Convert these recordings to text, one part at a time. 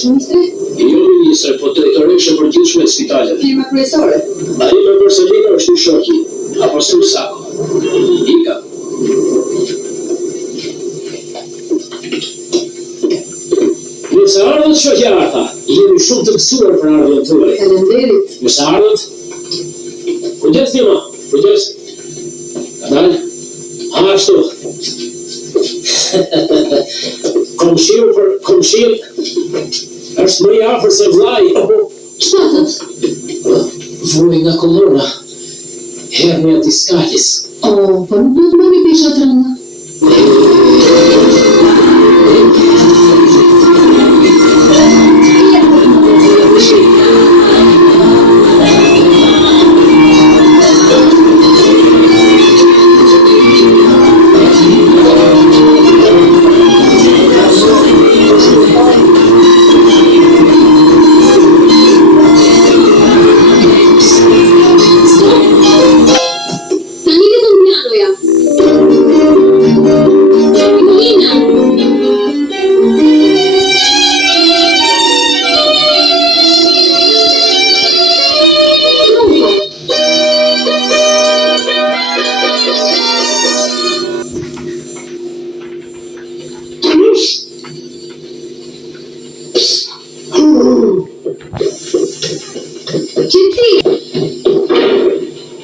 Ministri? Jo ministre, po drejtoreshe përgjithshme e spitalet. Firma kryesore? Ai me Marcelino është një shoqi, apo së Sako. Ika. Nëse ardhët shoqjarta, jemi shumë të mësuar për ardhën tuaj. Faleminderit. Nëse ardhët, kujdes një ma, kujdes. Dalë, ashtu. Komshiu për komshiu është më i afër se vllai. Çfarë? Vuj nga kolona, hernia diskalis. Po nuk do të më pisha trëna.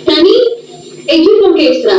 Tani, equipo orquestra.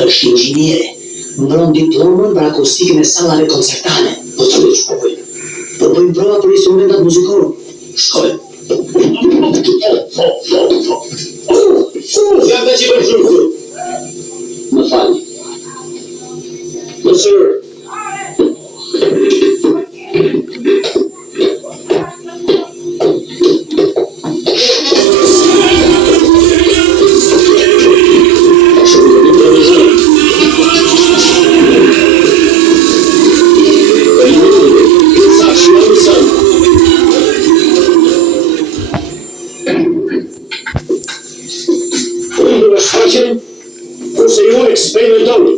Është inxhiniere, mbron diplomën për akustikën e sallave koncertane. Po të veç po bëjnë. Po bëjnë prova për instrumentat muzikore. Shkojnë. Jam dhe që për shumë. Më fali. Më sërë. Kurse ju eksperimentoni.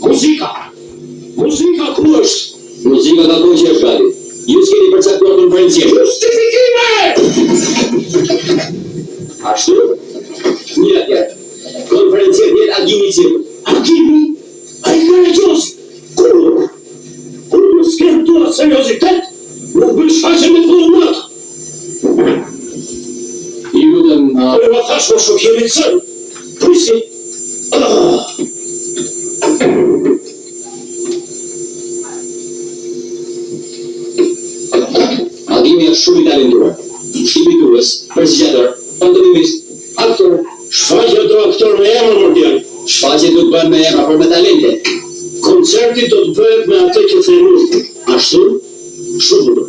Muzika ku është? Muzika ka kohë që është gati. Ju s'keni përcaktuar konferencien. Justifikime! Ashtu? Një atje. Konferencien jetë Agimi Cirkut. Agimi? A i kërëgjosi? Kur? Kur në s'kemë tua seriozitet? Nuk bëj shfaqe me kolonata. Ju dhe më... Për më thash më shokjeri të sënë. Prisi. Agimi është shumë i talentuar. Imitues, përzgjator, pantomimist, aktor. Shfaqja do aktor me emër mordian. Shfaqja do të bëhet me emra, por me talente. Koncerti do të bëhet me atë që themur. Ashtu? Shumë bukur.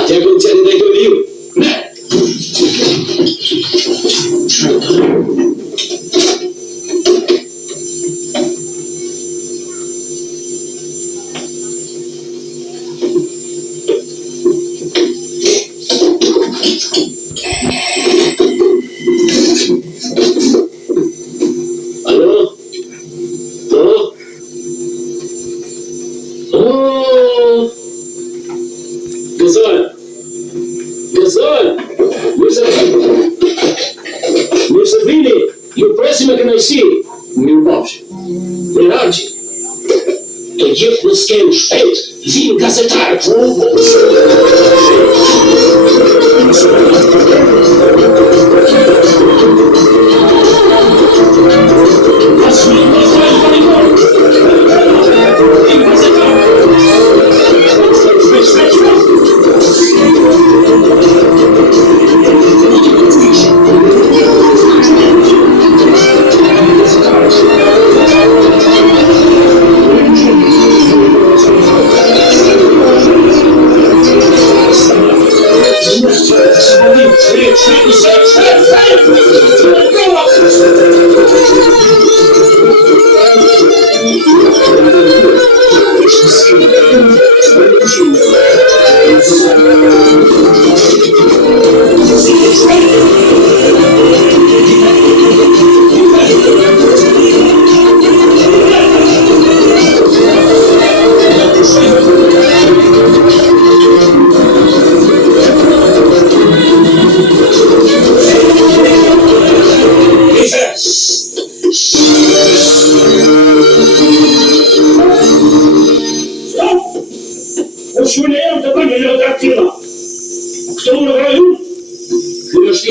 Atë koncerti drejtojnë ju. Ne! përgjithësi, mirë bafsh. Mirarqi, të gjithë në skenë shpejt, vinë gazetarët.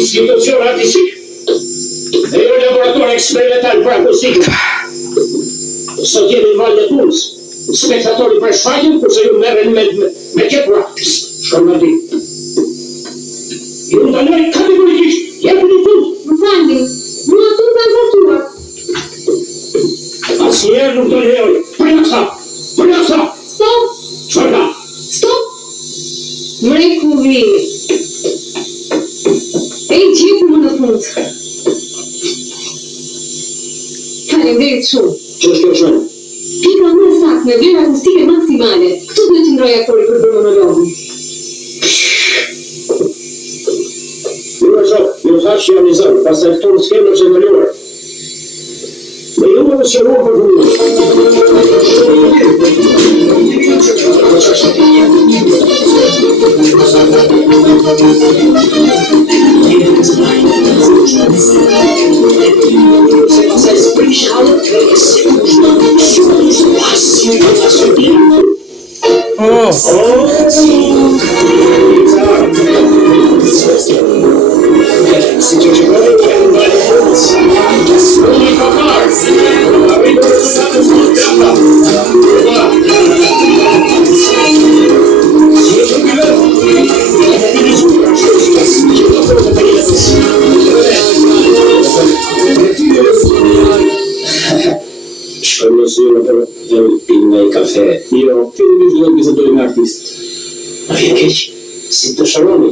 Institucion artistik e jo laborator eksperimental për akustik. Sot jemi në valë e punës, spektatori për shfaqen, kurse ju merren me këtë praktis. Shkon në di. Ju ndaloj kategorikisht, jepë një punë. Më falni, mua tu më vërtuar. Asnjëherë nuk do lejoj. Për jashta. Stop, Çfarë ka? stop. Mrekulli. E gjithë më në fund. Faleminderit shumë. Që është kjo shumë? Pika më saktë me vlerë akustike maksimale. Këtu duhet të ndroj aktori për bërë monologun. Ju thash që jam i zënë, pastaj këto në skemë është evaluar. Me ju më shëruar për Jo, fillimisht duhet bisedoj me artist. A je keq, si të shëroni.